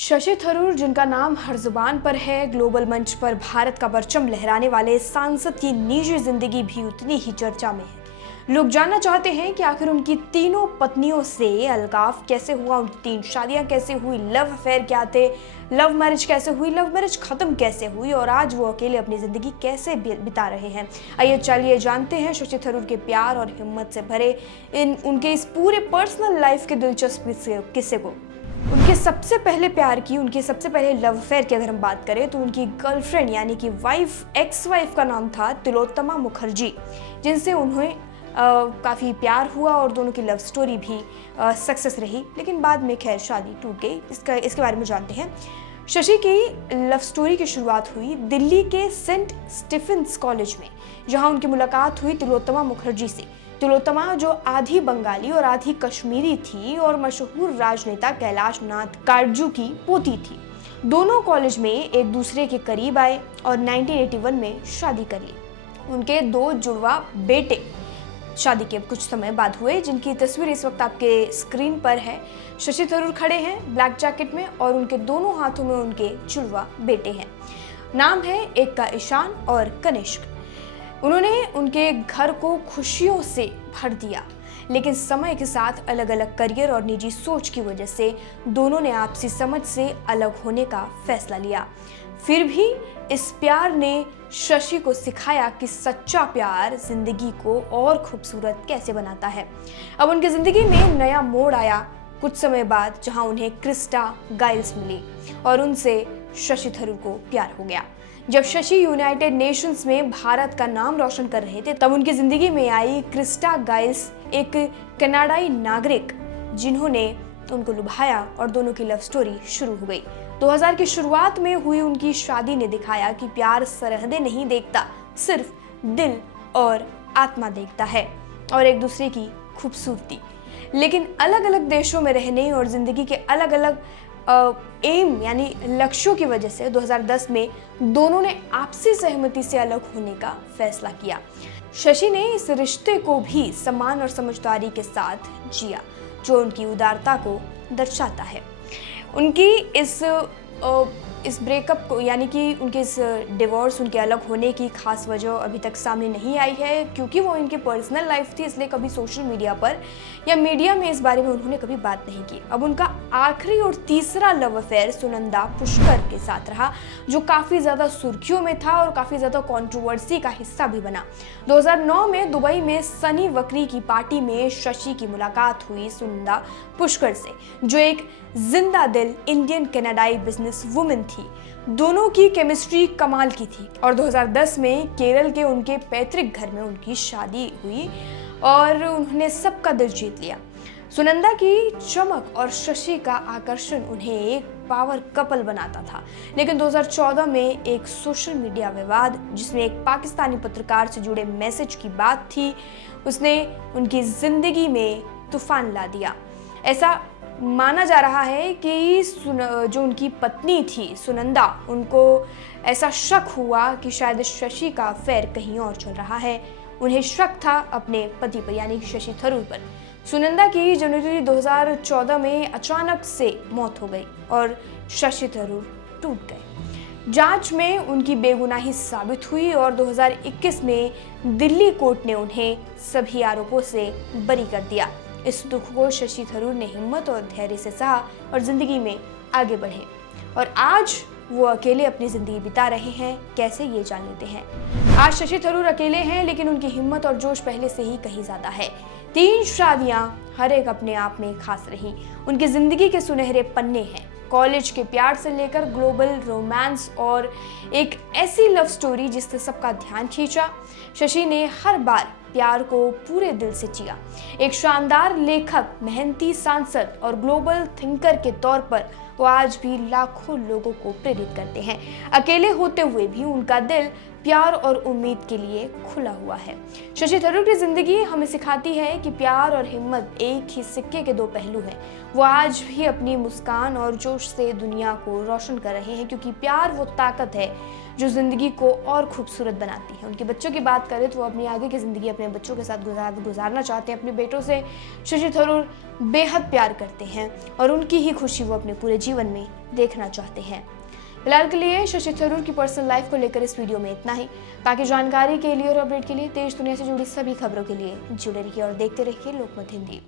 शशि थरूर, जिनका नाम हर जुबान पर है, ग्लोबल मंच पर भारत का परचम लहराने वाले सांसद की निजी जिंदगी भी उतनी ही चर्चा में है। लोग जानना चाहते हैं कि आखिर उनकी तीनों पत्नियों से अलगाव कैसे हुआ, उनकी 3 शादियां कैसे हुई, लव अफेयर क्या थे, लव मैरिज कैसे हुई, लव मैरिज खत्म कैसे हुई और आज वो अकेले अपनी जिंदगी कैसे बिता रहे हैं। आइए चलिए जानते हैं शशि थरूर के प्यार और हिम्मत से भरे उनके इस पूरे पर्सनल लाइफ के दिलचस्प किस्से को। उनके सबसे पहले प्यार की, उनके सबसे पहले लव अफेयर की अगर हम बात करें तो उनकी गर्लफ्रेंड यानी कि एक्स वाइफ का नाम था तिलोत्तमा मुखर्जी, जिनसे उन्हें काफ़ी प्यार हुआ और दोनों की लव स्टोरी भी सक्सेस रही, लेकिन बाद में खैर शादी टूट गई। इसके बारे में जानते हैं। शशि की लव स्टोरी की शुरुआत हुई दिल्ली के सेंट स्टीफेंस कॉलेज में, जहां उनकी मुलाकात हुई तिलोत्तमा मुखर्जी से। तिलोत्तमा जो आधी बंगाली और आधी कश्मीरी थी और मशहूर राजनेता कैलाश नाथ काटजू की पोती थी। दोनों कॉलेज में एक दूसरे के करीब आए और 1981 में शादी कर ली। उनके 2 जुड़वा बेटे शादी के कुछ समय बाद हुए, जिनकी तस्वीर इस वक्त आपके स्क्रीन पर है। शशि थरूर खड़े हैं ब्लैक जैकेट में और उनके दोनों हाथों में उनके जुड़वा बेटे हैं। नाम है एक का ईशान और कनिष्क। उन्होंने उनके घर को खुशियों से भर दिया, लेकिन समय के साथ अलग अलग करियर और निजी सोच की वजह से दोनों ने आपसी समझ से अलग होने का फैसला लिया। फिर भी इस प्यार ने शशि को सिखाया कि सच्चा प्यार जिंदगी को और खूबसूरत कैसे बनाता है। अब उनकी जिंदगी में नया मोड़ आया कुछ समय बाद, जहां उन्हें क्रिस्टा गाइल्स मिली और उनसे शशि थरूर को प्यार हो गया। जब शशि यूनाइटेड नेशंस में भारत का नाम रोशन कर रहे थे, तब उनकी जिंदगी में आई क्रिस्टा गाइल्स, एक कनाडाई नागरिक, जिन्होंने उनको लुभाया और दोनों की लव स्टोरी शुरू हो गई। 2000 की शुरुआत में हुई उनकी शादी ने दिखाया कि प्यार सरहदें नहीं देखता, सिर्फ दिल और आत्मा देखता है और एक दूसरे की खूबसूरती। लेकिन अलग अलग देशों में रहने और जिंदगी के अलग अलग एम यानी लक्ष्यों की वजह से 2010 में दोनों ने आपसी सहमति से अलग होने का फैसला किया। शशि ने इस रिश्ते को भी सम्मान और समझदारी के साथ जिया, जो उनकी उदारता को दर्शाता है। उनकी इस ब्रेकअप को यानी कि उनके इस डिवोर्स, उनके अलग होने की खास वजह अभी तक सामने नहीं आई है, क्योंकि वो इनकी पर्सनल लाइफ थी, इसलिए कभी सोशल मीडिया पर या मीडिया में इस बारे में उन्होंने कभी बात नहीं की। अब उनका आखिरी और तीसरा लव अफेयर सुनंदा पुष्कर के साथ रहा, जो काफ़ी ज़्यादा सुर्खियों में था और काफ़ी ज़्यादा कंट्रोवर्सी का हिस्सा भी बना। 2009 में दुबई में सनी वक्री की पार्टी में शशि की मुलाकात हुई सुनंदा पुष्कर से, जो एक जिंदा दिल इंडियन कनाडाई बिजनेस वुमन थी। दोनों की केमिस्ट्री कमाल की थी और 2010 में केरल के उनके पैतृक घर में उनकी शादी हुई और उन्होंने सबका दिल जीत लिया। सुनंदा की चमक और शशि का आकर्षण उन्हें एक पावर कपल बनाता था, लेकिन 2014 में एक सोशल मीडिया विवाद, जिसमें एक पाकिस्तानी पत्रकार से जुड़े मैसेज की बात थी, उसने उनकी जिंदगी में तूफान ला दिया। ऐसा माना जा रहा है कि जो उनकी पत्नी थी सुनंदा, उनको ऐसा शक हुआ कि शायद शशि का अफेयर कहीं और चल रहा है। उन्हें शक था अपने पति पर यानी कि शशि थरूर पर। सुनंदा की जनवरी 2014 में अचानक से मौत हो गई और शशि थरूर टूट गए। जांच में उनकी बेगुनाही साबित हुई और 2021 में दिल्ली कोर्ट ने उन्हें सभी आरोपों से बरी कर दिया। इस दुख को शशि थरूर ने हिम्मत और धैर्य से सहा और जिंदगी में आगे बढ़े और आज वो अकेले अपनी जिंदगी बिता रहे हैं। कैसे, ये जान लेते हैं। आज शशि थरूर अकेले हैं, लेकिन उनकी हिम्मत और जोश पहले से ही कहीं ज्यादा है। 3 शादियां हर एक अपने आप में खास रही। उनकी जिंदगी के सुनहरे पन्ने हैं, कॉलेज के प्यार से लेकर ग्लोबल रोमांस और एक ऐसी लव स्टोरी जिसने सबका ध्यान खींचा। शशि ने हर बार प्यार को पूरे दिल से जिया। एक शानदार लेखक, मेहनती सांसद और ग्लोबल थिंकर के तौर पर वो आज भी लाखों लोगों को प्रेरित करते हैं। अकेले होते हुए भी उनका दिल प्यार और उम्मीद के लिए खुला हुआ है। शशि थरूर की जिंदगी हमें सिखाती है कि प्यार और हिम्मत एक ही सिक्के के 2 पहलू हैं। वो आज भी अपनी मुस्कान और जोश से दुनिया को रोशन कर रहे हैं, क्योंकि प्यार वो ताकत है जो जिंदगी को और खूबसूरत बनाती है। उनके बच्चों की बात करें तो वो अपनी आगे की जिंदगी अपने बच्चों के साथ गुजारना चाहते हैं। अपने बेटों से शशि थरूर बेहद प्यार करते हैं और उनकी ही खुशी वो अपने पूरे जीवन में देखना चाहते हैं। फिलहाल के लिए शशि थरूर की पर्सनल लाइफ को लेकर इस वीडियो में इतना ही। ताकि जानकारी के लिए और अपडेट के लिए देश दुनिया से जुड़ी सभी खबरों के लिए जुड़े रहिए और देखते रहिए लोकमत हिंदी।